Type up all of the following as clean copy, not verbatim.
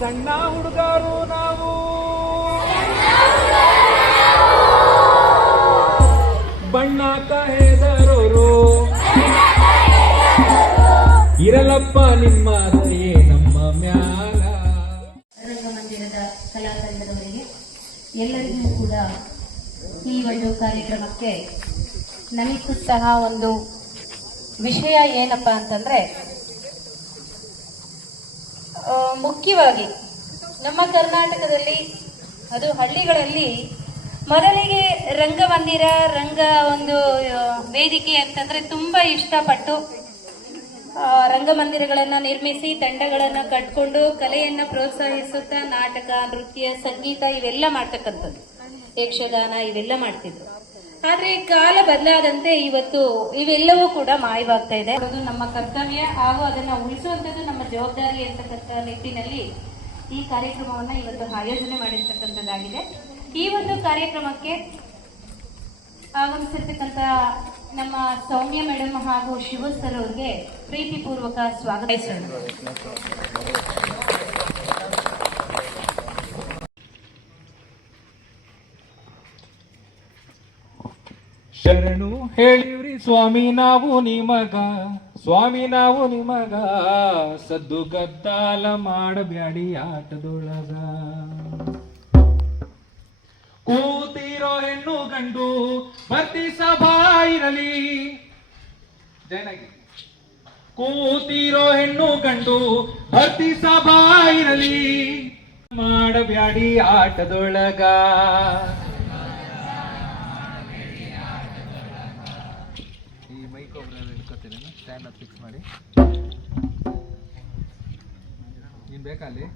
ಸಣ್ಣ ಹುಡುಗರು ನಾವು ಬಣ್ಣ ಕಳೆದರೋರು ಇರಲಪ್ಪ ನಿಮ್ಮ ದಯೆ ನಮ್ಮ ಮ್ಯಾಲ. ರಂಗಮಂದಿರದ ಕಲಾತಂಡದವರಿಗೆ ಎಲ್ಲರಿಗೂ ಕೂಡ ಈ ಒಂದು ಕಾರ್ಯಕ್ರಮಕ್ಕೆ ನಮಿಸುತ್ತಹ ಒಂದು ವಿಷಯ ಏನಪ್ಪಾ ಅಂತಂದ್ರೆ, ಮುಖ್ಯವಾಗಿ ನಮ್ಮ ಕರ್ನಾಟಕದಲ್ಲಿ ಅದು ಹಳ್ಳಿಗಳಲ್ಲಿ ಮೊದಲಿಗೆ ರಂಗಮಂದಿರ ರಂಗ ಒಂದು ವೇದಿಕೆ ಅಂತಂದ್ರೆ ತುಂಬಾ ಇಷ್ಟಪಟ್ಟು ರಂಗಮಂದಿರಗಳನ್ನ ನಿರ್ಮಿಸಿ ತಂಡಗಳನ್ನ ಕಟ್ಕೊಂಡು ಕಲೆಯನ್ನ ಪ್ರೋತ್ಸಾಹಿಸುತ್ತಾ ನಾಟಕ, ನೃತ್ಯ, ಸಂಗೀತ ಇವೆಲ್ಲ ಮಾಡ್ತಕ್ಕಂಥದ್ದು, ಯಕ್ಷಗಾನ ಇವೆಲ್ಲ ಮಾಡ್ತಿದ್ರು. ಆದ್ರೆ ಕಾಲ ಬದಲಾದಂತೆ ಇವತ್ತು ಇವೆಲ್ಲವೂ ಕೂಡ ಮಾಯವಾಗ್ತಾ ಇದೆ. ಅದು ನಮ್ಮ ಕರ್ತವ್ಯ ಹಾಗೂ ಅದನ್ನ ಉಳಿಸುವಂತದ್ದು ನಮ್ಮ ಜವಾಬ್ದಾರಿ ಅಂತಕ್ಕಂಥ ನಿಟ್ಟಿನಲ್ಲಿ ಈ ಕಾರ್ಯಕ್ರಮವನ್ನ ಇವತ್ತು ಆಯೋಜನೆ ಮಾಡಿರ್ತಕ್ಕಂಥದ್ದಾಗಿದೆ. ಈ ಒಂದು ಕಾರ್ಯಕ್ರಮಕ್ಕೆ ಆಗಮಿಸಿರ್ತಕ್ಕಂಥ ನಮ್ಮ ಸೌಮ್ಯ ಮೇಡಮ್ ಹಾಗೂ ಶಿವ ಸರ್ ಅವರಿಗೆ ಪ್ರೀತಿಪೂರ್ವಕ ಸ್ವಾಗತ. ಶರಣು ಹೇಳಿವ್ರಿ ಸ್ವಾಮಿ ನಾವು ನಿಮಗ, ಸ್ವಾಮಿ ನಾವು ನಿಮಗ, ಸದ್ದು ಗದ್ದಾಲ ಮಾಡಬ್ಯಾಡಿ ಆಟದೊಳಗ. ಕೂತಿರೋ ಹೆಣ್ಣು ಗಂಡು ಭರ್ತಿ ಸಭಾ ಇರಲಿ, ಜಯನಾಗಿ ಕೂತಿರೋ ಹೆಣ್ಣು ಗಂಡು ಭರ್ತಿ ಸಭಾ ಇರಲಿ, ಮಾಡಬ್ಯಾಡಿ ಆಟದೊಳಗ. ಈ ಮೈಕ್ ಒಬ್ಬರು ಇಟ್ಕೋತೀನಿ, ಸ್ಟ್ಯಾಂಡ್ ಫಿಕ್ಸ್ ಮಾಡಿ. ನೀನ್ ಬೇಕಲ್ಲಿ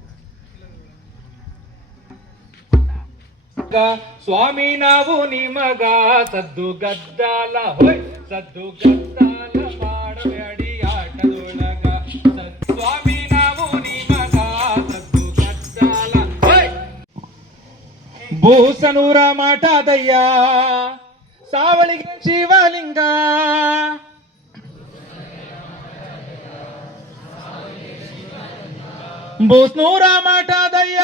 ಸ್ವಾಮಿ ನಾವು ನಿಮಗ, ಸದ್ದು ಗದ್ದಾಲ ಹೊಯ್ ಸದ್ದು ಗದ್ದಾಲ ಮಾಡಬೇಡಿ ಆಟದೊಳಗ. ಸ್ವಾಮಿ ನಾವು ನಿಮಗ, ಸದ್ದು ಗದ್ದಾಲ ಹೊಯ್. ಬೂಸನೂರ ಮಾಟದಯ್ಯ ಸಾವಳಿಗೆ ಶಿವಲಿಂಗ, ಬೂಸ್ನೂರ ಮಾಟದಯ್ಯ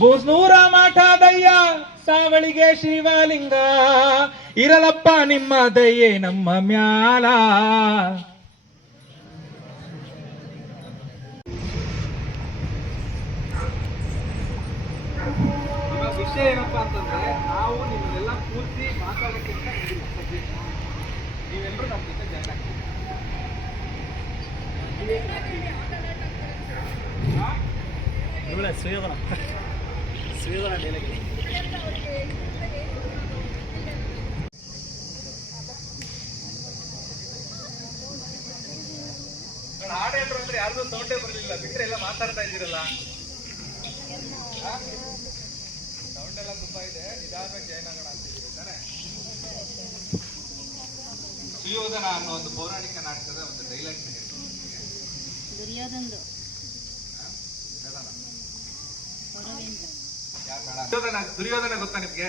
ಬೂಸ್ನೂರ ಮಾಟದಯ್ಯ ಸಾವಳಿಗೆ ಶಿವಲಿಂಗ, ಇರಲಪ್ಪ ನಿಮ್ಮ ದಯೆ ನಮ್ಮ ಮ್ಯಾಲ. ವಿಷಯ ಏನಪ್ಪಾ ಅಂತಂದ್ರೆ, ನಾವು ನಿಮ್ಮನ್ನೆಲ್ಲ ಪೂರ್ತಿ ಮಾತಾಡೋಕ್ಕಿಂತ ನೀವೆಲ್ಲರೂ ನಮ್ಮ ಜೊತೆ ಜಾಯ್ನ್ ಆಗ್ತೀವಿ. ಹಾಡೇಳ್ರು ಅಂದ್ರೆ ಯಾರ್ದು ಸೌಂಡೇ ಬರಲಿಲ್ಲ, ಬಿಟ್ರೆ ಎಲ್ಲ ಮಾತಾಡ್ತಾ ಇದ್ದೀರಲ್ಲ. ಸೌಂಡ್ ಎಲ್ಲ ತುಂಬಾ ಇದೆ, ನಿಧಾನವಾಗಿ ಜಾಯ್ನ್ ಆಗೋಣ ಅಂತಿದ್ದೀರಿ ತಾನೆ. ಸುಯೋಧನ ಅನ್ನೋ ಒಂದು ಪೌರಾಣಿಕ ನಾಟಕದ ಒಂದು ಡೈಲಾಗ್ ದುರ್ಯೋಧನ ಗೊತ್ತಾ ನಿಮ್ಗೆ?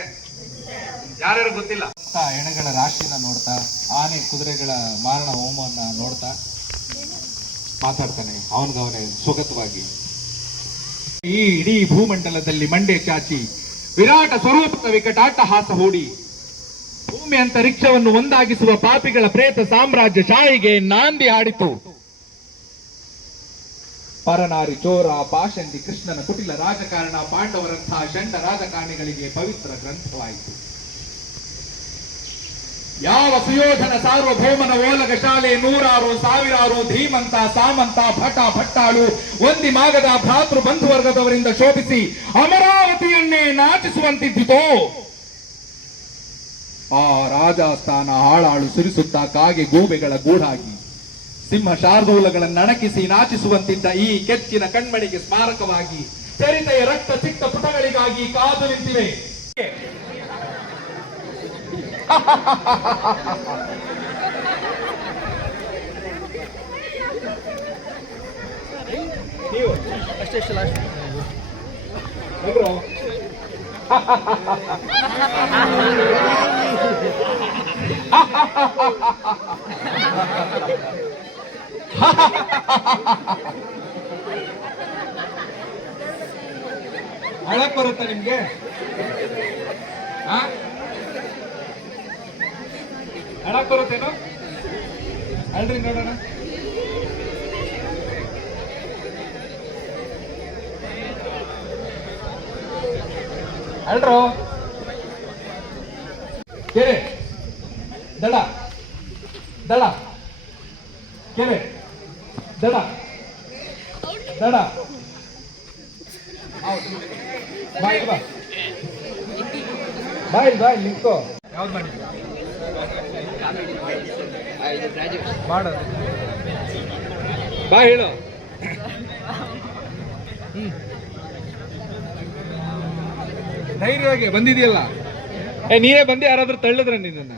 ಯಾರ್ಯಾರು ಗೊತ್ತಿಲ್ಲ. ಹೆಣಗಳ ರಾಶಿನ ನೋಡ್ತಾ, ಆನೆ ಕುದುರೆಗಳ ಮಾರಣ ಹೋಮವನ್ನ ನೋಡ್ತಾ ಮಾತಾಡ್ತಾನೆ ಅವನಿಗವನೇ ಸ್ವಗತವಾಗಿ. ಈ ಇಡೀ ಭೂಮಂಡಲದಲ್ಲಿ ಮಂಡೆ ಚಾಚಿ ವಿರಾಟ ಸ್ವರೂಪದ ವಿಕಟಾಟ್ಟಹಾಸ ಹೂಡಿ ಭೂಮಿ ಅಂತರಿಕ್ಷವನ್ನು ಒಂದಾಗಿಸುವ ಪಾಪಿಗಳ ಪ್ರೇತ ಸಾಮ್ರಾಜ್ಯ ಶಾಹಿಗೆ ನಾಂದಿ ಹಾಡಿತು. ಪರನಾರಿ ಚೋರ ಪಾಷಂಡಿ ಕೃಷ್ಣನ ಕುಟಿಲ ರಾಜಕಾರಣ ಪಾಂಡವರಂತಹ ಷಂಡ ರಾಜಕಾರಣಿಗಳಿಗೆ ಪವಿತ್ರ ಗ್ರಂಥವಾಯಿತು. ಯಾವ ಸುಯೋಧನ ಸಾರ್ವಭೌಮನ ಓಲಗ ಶಾಲೆ ನೂರಾರು ಸಾವಿರಾರು ಧೀಮಂತ ಸಾಮಂತ ಭಟ ಭಟ್ಟಾಳು ಒಂದಿಮಾಗದ ಭ್ರಾತೃ ಬಂಧುವರ್ಗದವರಿಂದ ಶೋಭಿಸಿ ಅಮರಾವತಿಯನ್ನೇ ನಾಚಿಸುವಂತಿದ್ದಿತೋ, ಆ ರಾಜಸ್ಥಾನ ಹಾಳಾಳು ಸುರಿಸುತ್ತಾ ಕಾಗೆ ಗೂಬೆಗಳ ಗೂಡಾಗಿ ಸಿಂಹ ಶಾರ್ದೂಲಗಳನ್ನು ಅಣಕಿಸಿ ನಾಚಿಸುವಂತಿದ್ದ ಈ ಕೆಚ್ಚಿನ ಕಣ್ಮಣಿಗೆ ಸ್ಮಾರಕವಾಗಿ ಚರಿತೆಯ ರಕ್ತ ಸಿಕ್ತ ಪುಟಗಳಿಗಾಗಿ ಕಾದು ನಿಂತಿವೆ. ನೀವು ಅಷ್ಟೇ ಅಳಕ್ ಬರುತ್ತಾ ನಿಮ್ಗೆ? ಅಳಕ್ ಬರುತ್ತೇನೋ? ಅಲ್ರಿ ನೋಡೋಣ. ಅಲ್ರೋ ಕೆರೆ ದಡ ದಡ ಕೆರೆ ದಡ ದಡ. ಹೌದು, ಬಾಯ್ ಬಾ ಬಾಯ್ ಬಾಯ್ ನಿಂತ್ಕೋ. ಯಾವ್ದು ಮಾಡಿದ್ವಿ ಮಾಡೋದು? ಬಾ ಹೇಳು. ಧೈರ್ಯವಾಗಿ ಬಂದಿದೆಯಲ್ಲ. ನೀನೇ ಬಂದು ಯಾರಾದ್ರೂ ತಳ್ಳಿದ್ರ ನಿನ್ನ?